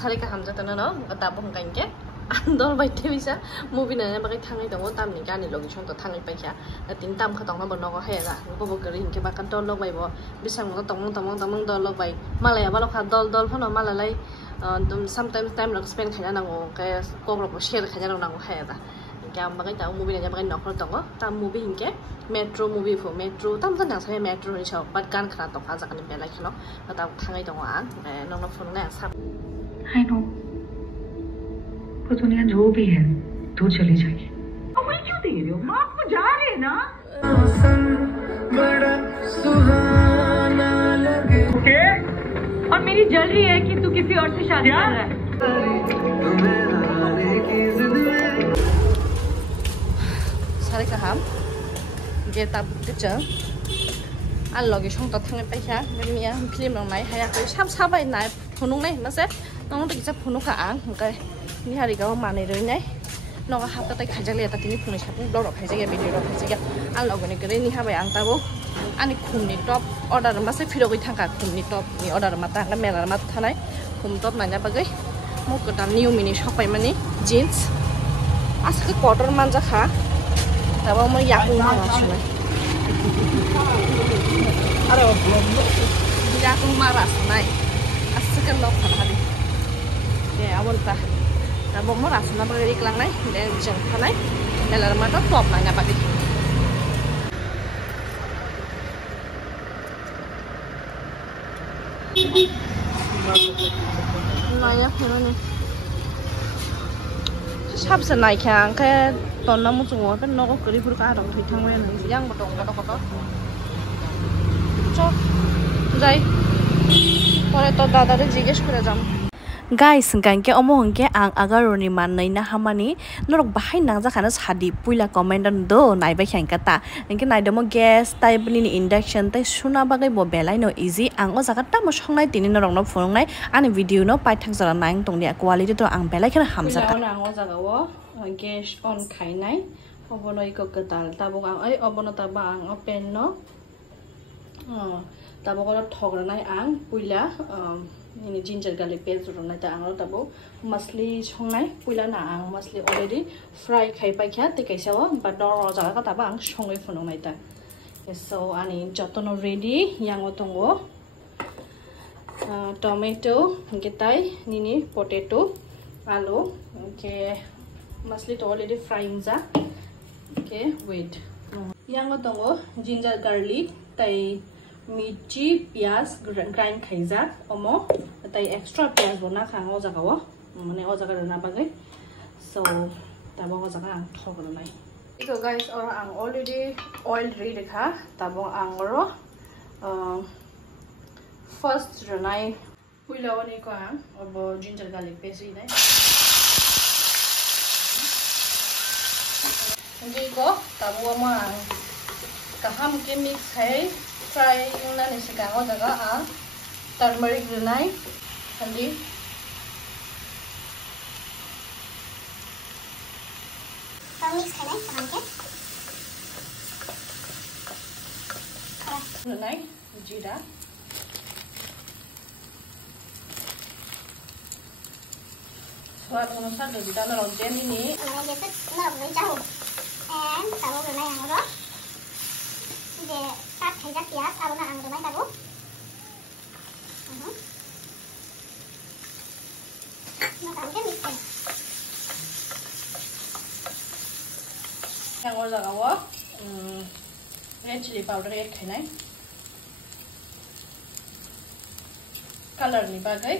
सारे का हमजा तना न ताबो हंगाइके आंदर बाइते बिसा मुभि नायना बागै थाङै दङ तामनि गानि लगिसन त थाङै पाइखा तिन ताम खतंग न बनगो हेरा गोबो गरि हिंके बाका दल लगबाइबो बिसांग तमंग दल लगबाय मालाया बालखा दल फनो मालालाय sometimes time lang spend kanya nango kaya kobro ko share kanya nango heada kaya bagai ta movie nanya bagai nokro tongo ta movie hinke metro movie fo metro tam tan nang saya metro ni chaw bat kan khana to khaja kan belai khano ta thangai tongo ang nong phone na sab I know पर दुनिया जो भी है तू चली जाएगी वही क्यों दे रहे हो माफ को जा रहे हैं ना बड़ा सुहाना लगे ओके और मेरी जल रही है कि तू किसी और से शादी कर रहा है सारे का हम गेट अप किचा आन लगे संग त थांगे पाइखा मिया फिल्म नंनाय हाया कोइ साब साबाय नाय फुनुंनाय मासे नंग त किसा फुनुखा आं ओंखाय नि हारि गाव माने रइनाय नंग हाबता ताय खाजाले ता तिनि फुनै सापुं ब्लग खाइजागे भिडिअ खाइजागे आन लगने गरे नि हाबाय आं ताबो आनि खुमनि टप अर्डर मासे फिरगै थांका खुमनि टप नि अर्डर माता हांगा मेला माता थानाय खुम टप नाया बागै मकटा निउ मिनि सपाय मानि जीन्स आसके कटन मानजाखा ताबो म याकु मागासिनो आरो याकु मारासनाय आसके लखन हादि दे आवनता ताबो म रासना बागै रिक्लांनाय दे जों थानाय मेला माता टप नाया बागै नाया फेरने सबसे नायखा आंखाय तन्ना मुजुङो बे नगो गरिफोरखौ आदम थैथांबाय नों यां बटं बटं च जाय परे तो दादारे जिगेस करे जाम गाइस गांके अमो हंके आं आगारनि माननै ना हामानि नरक बाहाय नांजाखानो सादि पुइला कमेन्ट दो नायबाय खांकाता इनके नायदमो गेस टाइपनि इंडक्शन ताइ सुना बागै बो बेलाइनो इजी आं ओ जागाता मो संनाय तिनि नरकनो फुंनाय आनि भिडिअ नो पाइथां जरा नायं तंनि क्वालिटी तो आं बेलाइखनो हामजाता आं ओ जागावो गेस अन खाइनाय अबनो इको गताल ताबो आं ओइ अबनो ताबा आं ओपेन नो ताबो गरो ठगरनाय आं पुइला ini ginger garlic paste ronai ta angro tabo masli songnai puila na ang masli already fry khai pai kha te kaisa wa but dor jaga ka taba ang songai phunongnai ta so ani jotono ready yango tongo tomato gitai nini potato alu okay masli to already frying ja okay wait yango tongo ginger garlic tai मिर्ची प्याज grind खाइजा Amo ताई extra प्याज बना खाङो जगाव माने ओ जगा रना बागै सो ताबो ओ जगा आं ठगरनाय इको गाइस और आं ऑलरेडी ऑयल रेडी रेखा ताबो आं रो फर्स्ट रनाय पुइलावनि को आं अब जिंजर गार्लिक पेस्ट इनाय इको ताबो म आं kaham ke mix hai fry na ni sikango jaga ang turmeric runai handi mix khai kaham ke runai jira swad anusar do dita na ronjen ini ye to na bhai chau and tabo runai ang ro जे सात खाइजा प्याज अब ना आं दमाय ताबो ना कामके mix कर सांगो जगावो रेड चिली पाउडर एड खाइनाय कलर नि बागै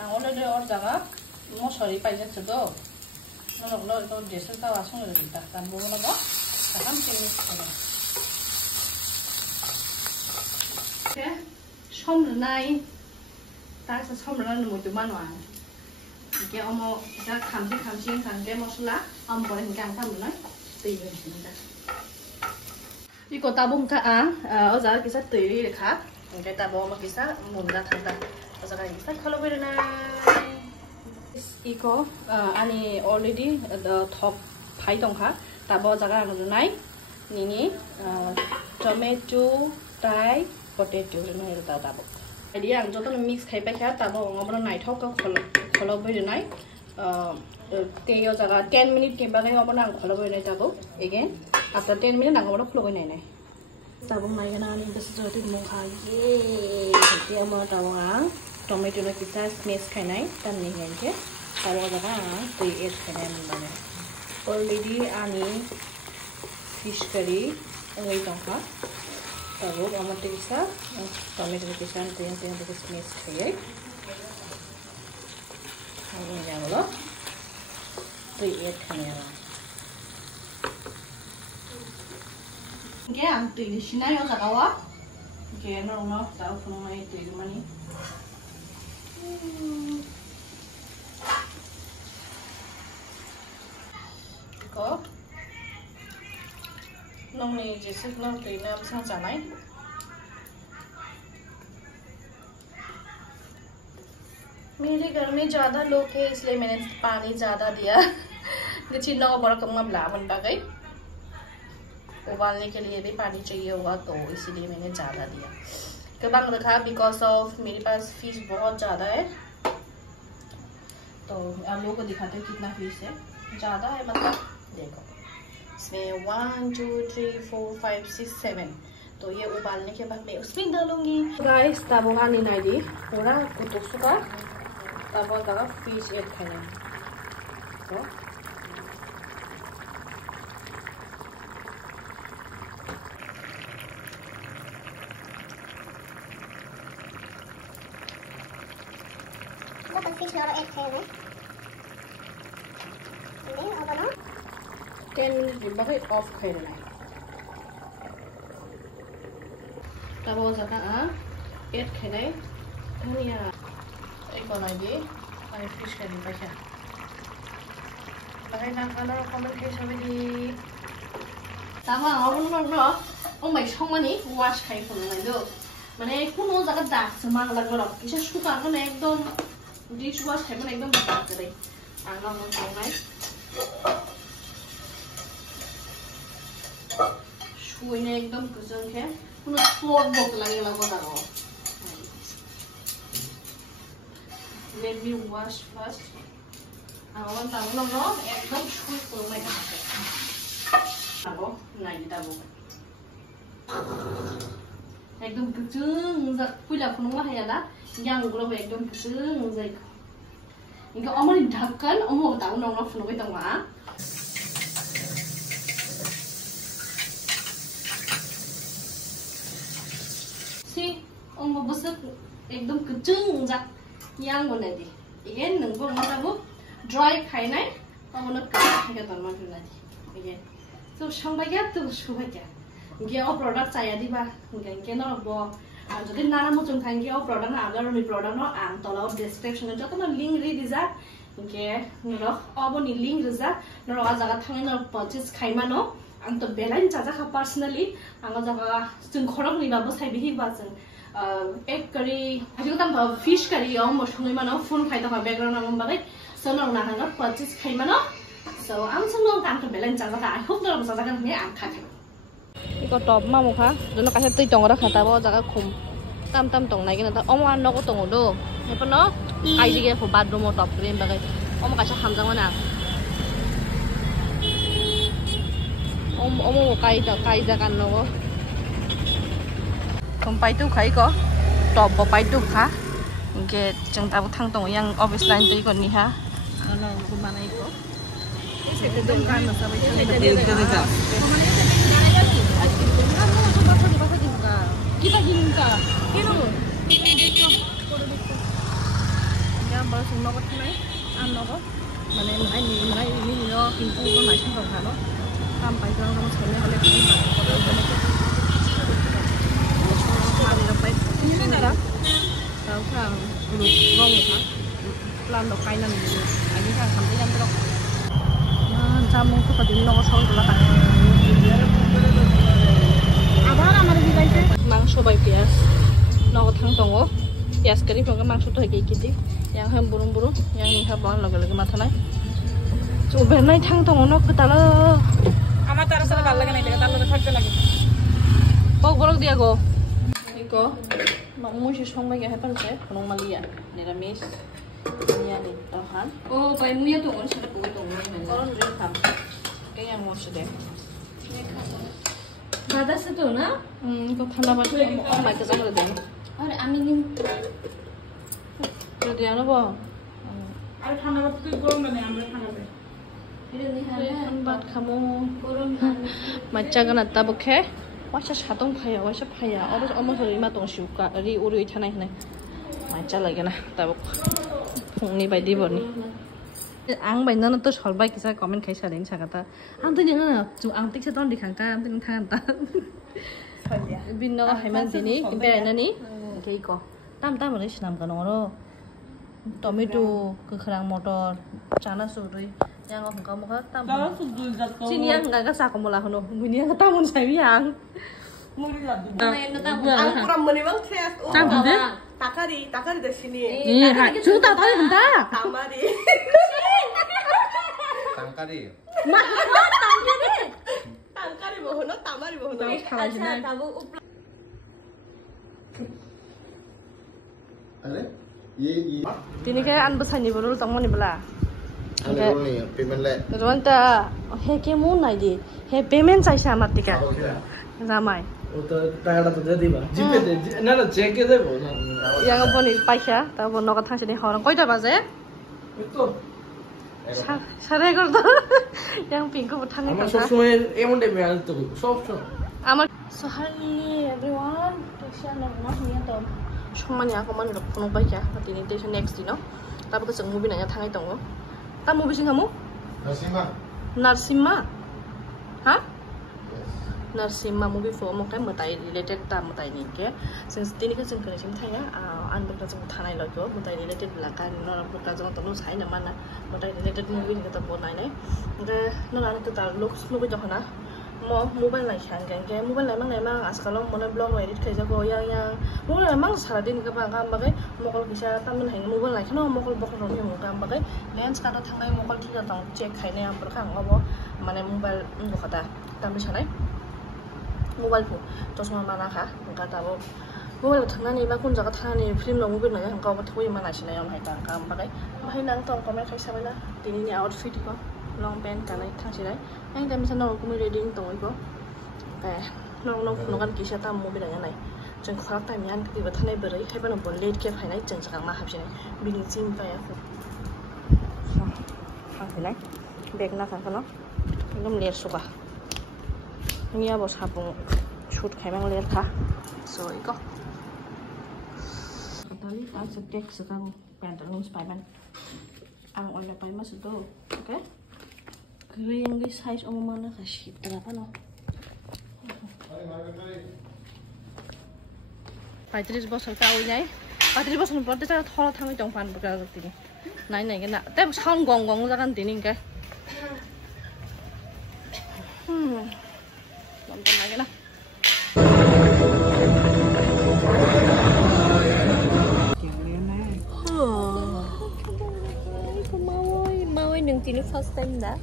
आं अलरेडी और जगा मसरी पाइजा छदो नलगलो तो देसो तावा संग दिता ताबो नबो काम के मिक्स कर somrnai ta sa somrna no mutu manwa ke omo ja khamsi kangge mosla am bore hingkang tamna tei hinda iko tabung ka a o ja kisa tei rekha ke tabo ma kisa munda thanda o ja kisa khalo berna iko ani already the top phai tongha tabo jaga nai nini tomato tai potato no hero ta tabo dia ang joto mix khai pa kha tabo ngabra nai thok ka kholo boi nai teyo jaga 10 minute ke bana ngabra ang kholo boi nai tabo again after 10 minute ang ngabra kholo boi nai tabo nai gana ni bes joto mo kha ye te mo tabo ang tomato na kita smash khai nai tan ni ngai ke tabo jaga tei add khai nai bana already ani fish curry ngai tongka tabo amate bisa tomato bisa yang bekas smash khai ini yang lo tei add khai nai Oke, ang tui di sini yo sakawa. Oke, no, tahu puno mai tui mani. Ko. Nong ni jese nong tui na sang janai. मेरे घर में ज़्यादा लोग हैं इसलिए मैंने पानी ज़्यादा दिया किसी नौ बड़ा कम अब लावन पकाई उबालने के लिए भी पानी चाहिए होगा तो इसीलिए मैंने ज़्यादा दिया कबांग रखा बिकॉज ऑफ मेरे पास फिश बहुत ज़्यादा है तो आप लोगों को दिखाते हो कितना फिश है ज़्यादा है मतलब देखो इसमें 1 2 3 4 5 6 7 तो ये उबालने के बाद मैं उसमें डालूंगी गाइस तब आनी नहीं दी पूरा कुछ सुखा तब जगह फिश ऐड करना तो fish now egg kaya 10 minutes dibagai off kaya na tabo jaka egg kaya dhania iko lagi ani fish kaya dibaga bagai na kala comment kaya sabi di tabo abon no omai songmani wash kaya phone na do mane kono jaga dak samang lagro kisa suka kan ekdom dish wash खाइबन एकदम बता करे आना मन संगाय सुइने एकदम गुजन के कुनो floor बक लागि लागो दारो let me wash first आवन तांगलो न एकदम सुइ पुरमाय थाके आबो नाइ दाबो एकदम गुजन जा पुला फुनुवा हायादा yang gula एकदम गुजन जाय इनका अमर ढक्कन अमो ताउ नंग न फुनबाय दङ आ सि अमो बस एकदम गुजन जा yang गने दि इगेन नंगो नंगो ड्राई खाइनाय अमो न खाइगा तनमा फिनादि इगेन सो संबायगा तो सुबायगा गे अ प्रोडक्ट चाया दिबा गे न बो যদি নানা মতন থাকি ও প্রোডাক্ট আগার নি প্রোডাক্ট ন আম তলাও ডেসক্রিপশনে যত না লিংক রি দিজা কে নর অবনি লিংক রিজা নর আ জায়গা থাকি ন পারচেজ খাইমা ন আম তো বেলাইন জাজা খা পার্সোনালি আম জায়গা जों খরক নি বাবু সাইবি হিবা जों এক কারি হাজিও তাম ফিশ কারি ও মসুই মানো ফোন খাইতা হা ব্যাকগ্রাউন্ড আম বালাই সনর না হানা পারচেজ খাইমা ন সো আম সনো তাম তো বেলাইন জাজা আই হোপ নর জাজা গান নি আম খা 이거 또 엄마 뭐가? 너는 가서 또 동어라 갔다 봐. 자가 곰. 땀땀 동나게 나다. 어머 안 넣고 동어도. 예뻐 너? 아이디게 그 바드로 또 그림 바가. 어머 가서 함장원아. 어머 가이다 간 넣어. 그럼 빠이도 가이거. 또 빠이도 가. 이게 정답 탕동 양 어비스 라인도 이거니 하. 하나 그만아 이거. 이제 좀 가면 서 kita hingga kilo ya baru semua betul nih ano ko mana ini lo pintu ko macam apa lo sampai ke orang sekali oleh kita hari lepas ini nara tahu kan lu ngomong kan plan lo kainan ini ini kan sampai yang berok jamu tuh pada lo soal tuh kan मांस bye पियास नगो थां दङ पियास करि फंगा मांस तो हेगे किदि yang ham burung-burung yang niha bon lage mathanai coba nai thang dङ न कतालो আমার তার সাথে ভালো লাগে না এটা তার লগে থাকতে লাগে বক বলক দিয়া গো ইকো 너무 시성하게 해봤는데 그런 말이야. 니라미스 미안해. 또한. 무야 또 오늘 진짜 보고 또 오늘 그런 줄 감. 그냥 못시대. 받았어 또 나? 이거 하나 봐도 엄마 이거 잡아도 돼. 아니 아미님. 그래도 안 봐. আর ঠান্ডা ভাত তুই গরম না আমরা ঠান্ডা খাই 이러니 한밭 가모. 그럼 맞자가 났다 보케. 와샤 자동 파야. 와샤 파야. 어머 소리 맛 동시우까. 우리 있잖아 이네. 맞자라게나. 따보. 풍리 바이디 보니. 앙 바이나는 또 절바 기사 커멘 카이사 렌 차가다. 앙드니는 좀앙 틱세던 디칸까 앙드니 칸다. 빈너가 하면 되니. 김배라이나니. 이거. 땀을 시남가 너로. 토마토 그 그랑 모터 짜나수리 yang ông có một cái tâm xin nhang nggak kesak kamu lah no bunyi kata mun saya yang ang kurang menimang saya takari dari sini chúng ta thấy hình ta tamari tangkari bohono tamari bohono ini kayak an besar nih baru tong mana bela payment le Tuan ta he ke mun nai di he payment sai sa matika ramai ওটা টাকাটা তো দিয়ে দিবা জিপে দে না না চেকে দেব না yang pon paisa ta pon noka thangse ni horan koita baje এই তো সাড়ে 11টা yang pingku thangni আমার ta সব সময় এমন টাইপে আনতে হবে সব সময় আমার so hi everyone to share na ma ni to somani ako man ro phone paisa tini te next dino ta ba jeng movie na thangai tongo ta movie sing kamu Narsimha ha Narsimha movie film mo kai mutai related ta mutai ni ke since tini ka jeng kene sim thaya an ba jeng thanai lo jo mutai related la kan no ra jeng to no sai na mana mutai related movie ni ka ta bonai nai ga no la ta ta lok snu jo hana mo mobile lai khang gang ke mobile lai mang askal mo na blog edit khai ja ko yang mobile lai mang sara din ka ba ga ba kai mokol bisa tamen hai mobile lai khano mokol bokol ro mo ga ba kai lens ka ta thangai mokol thi ja tang check khai ne am khang obo mane mobile ngo khata tam sanai mobile pho chosma mana kha ga ta bo mobile thangani ba kun jaga thani film lo mobile na ga ba thoi mana sinai am hai ta kam ba kai hai nang tong comment khai sabela tini ni outfit ko long pant kanai thangsirai anh ta bisa nong kumi reading tong iko nong kan kisah tam mobil nya nai jeng khak ta mian ki ba thanai berai khai ba no bon late ke phainai jeng sakang ma hapsinai bini chim pa ya ko phainai bag na kan kono ngom ler suka nia bo sapung shoot khai mang ler kha so iko tali ka sa tek sakang pant ngom spiderman ang ola pai mas do okay Kering di size om mana kasih berapa no? Patris bosal kau ini, Patris bosal berarti saya thora thangai tong pan berkata tini, naik kena, tapi sound gong jangan tini ke? Nonton lagi lah. Mau nung tini first time dah.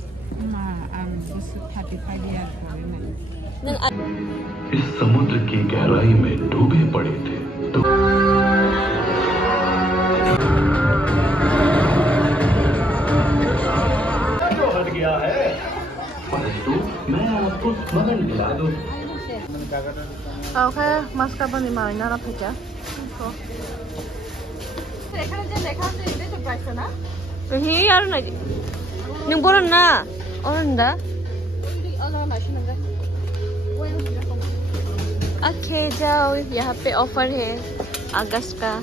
इस समुद्र की गहराई में डूबे पड़े थे तो हट गया है परंतु मैं आपको स्मरण दिला दूं Okay, mas ka ba ni Marina na peka? Hi yaru na. Nung boron na. Oranda. Okay, जाओ यहाँ पे ऑफर है अगस्त का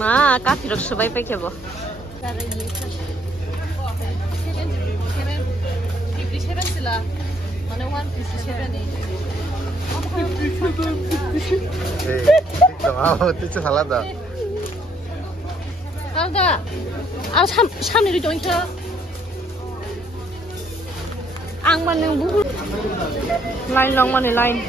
माँ काफी लोग सुबह पे क्या वो Ang man ng buhol. Line lang man ni line.